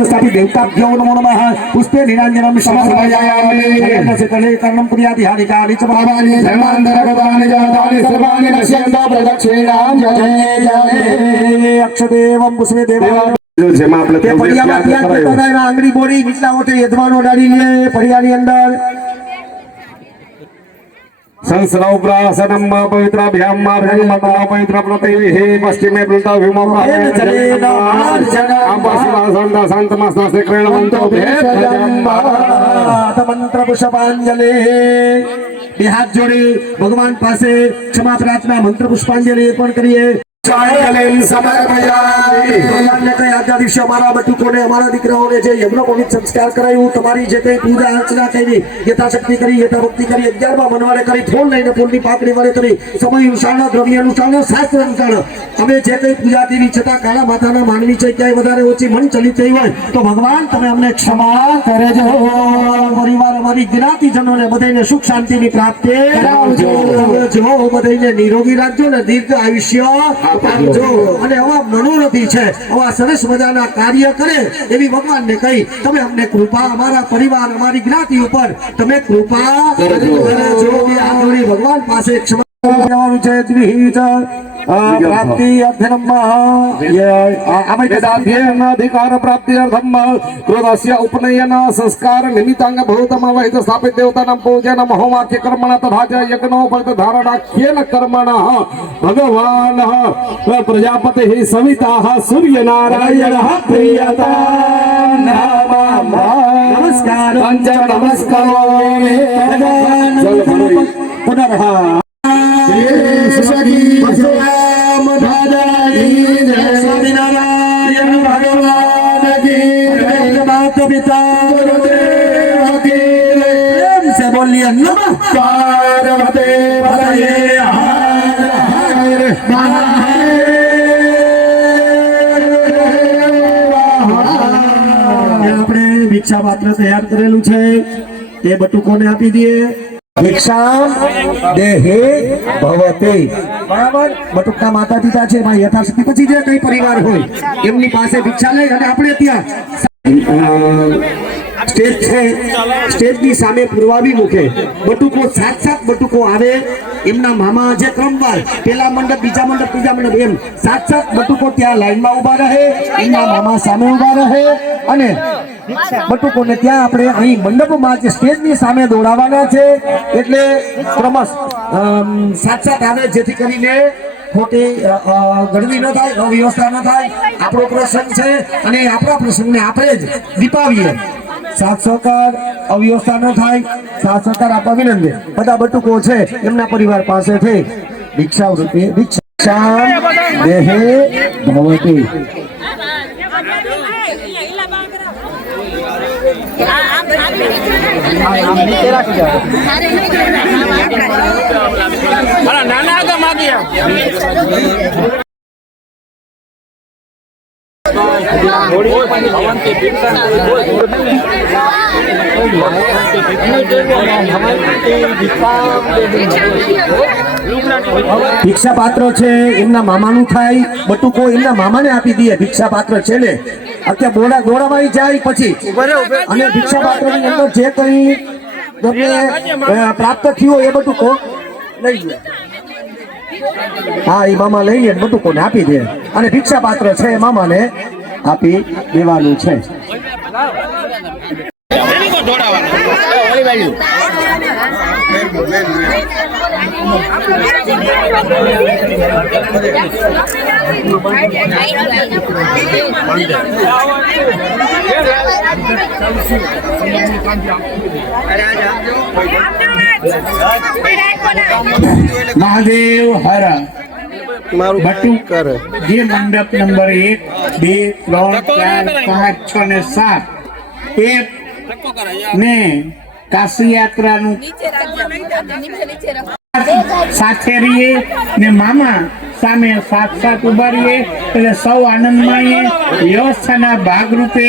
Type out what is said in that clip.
स्थापित देवताभ्यो नमो नमः पुष्पे निरंजनं समर्पयामि सकले कर्णं पुर्यादि हानिकानि च भावानि धर्मान्तरगतानि जातानि सर्वाणि नश्यन्तो प्रदक्षिणां जय जय अक्षदेवं पुष्पे देवं જેમાં આપણે તે પડિયામાં ત્યાં જતા થાય આંગળી બોડી વિટલા ઓઠે યજમાનો ડાળી લે પડિયાની અંદર संस्रौप्रासनं पवित्राभ्यां मार्जनमता पवित्र प्रतिविहे पश्चिमे प्लुताभिमो शान्तमस्तास्ते क्रीडवन्तो मंत्र पुष्पांजलि हाथ जोड़ी भगवान पासे क्षमा प्रार्थना मंत्र पुष्पांजलि अर्पण करिए संस्कार कराયું તમારી જે કઈ પૂજા અર્ચના કરી યથાશક્તિ કરી યથાભક્તિ કરી 11મા મનવાડે કરી ફૂલ લઈને ફૂલની પાકડી વાળે કરી સમય અનુસાર દ્રવ્ય અનુસાર શાસ્ત્ર અનુસાર અમે જે કઈ પૂજા કરી છતાં કાળા માથાના માનવી છે ક્યાંય વધારે ઓછી મન ચલિત થઈ હોય તો ભગવાન તમે અમને ક્ષમા કરજો પરિવાર અમારી જ્ઞાતિજનોને બધાને સુખ શાંતિની પ્રાપ્તિ કરાવજો બધાને નિરોગી રાખજો ને દીર્ઘ આયુષ્ય આપજો અને આવા મનોરથી છે આવા સરસ મજાના કાર્ય કરે એવી ભગવાનને કહી તમે અમને કૃપા અમારા પરિવાર અમારી જ્ઞાતિ ઉપર તમે કૃપા કરજો ભગવાન પાસે ક્ષમા છે प्राप्ति अधिकार प्राप्ति क्रोधस्य उपनयन संस्कार निमित्तांग भूतम वहित स्थापित देवतानां पूजन होमाख्य कर्मण तथा च यज्ञोपधारणाख्येन कर्मणः भगवानः प्रजापतिः सविताः सूर्यनारायणः प्रियता नमस्कार नमस्कारोमि पुनः स्वामीनारायण भगवान की माता पिता से बोलिए नमस्कार આપણે ભિક્ષા પાત્ર તૈયાર કરેલું છે એ બટુકોને આપી દઈએ भिक्षा देहे भवते बराबर बटुकना माता पिता छे मां यथाशक्ति पछी जे कई परिवार होय एमनी पासे भिक्षा लई अने आपणे ત્યાં स्टेज छे स्टेज ની સામે પૂર્વાભી મુખે બટુકો સાત બટુકો આવે એમના મામા જે ક્રમવાર પેલા મંડપ બીજા મંડપ ત્રીજા મંડપ એમ સાત બટુકો ત્યાં લાઈનમાં ઊભા રહે એમના મામા સામે ઊભા રહે અને બટુકોને ત્યાં આપણે અહીં મંડપમાં જે સ્ટેજની સામે દોડાવવાના છે એટલે ક્રમશ સાત આવે જેથી કરીને ખોટી ગળદી ન થાય અવ્યવસ્થા ન થાય આપણો પ્રસંગ છે અને આપણા પ્રસંગને આપણે જ દીપાવીએ साथ सहकार अव्यवस्था न थाय साथ सहकार आपवा विनंती बधा बटुको छे एमना परिवार पासे थे भिक्षा रूपे भिक्षा देहे भवति भिक्षा पात्र छे एमना मामानु थाय बटुको एमना मामाने आपी दीए भिक्षा पात्र छे ने अत्या बोड़ा गोड़ावाई जाय पछी अने भिक्षा पात्रनी अंदर जे कई प्राप्त थयो ए बटुको लई લે हाँ ये मामा लईने बटुकोने आपी दे अने भिक्षा पात्र छे मामाने आपी देवानुं छे महादेव हर बटुकर ये मंडप नंबर 1 2 3 4 5 6 ने 7 एक ने काशी यात्रा नु साथे रहिए ने मामा सामे साथ उभा रहिए એટલે સૌ આનંદમાં વ્યવસ્થાના ભાગ રૂપે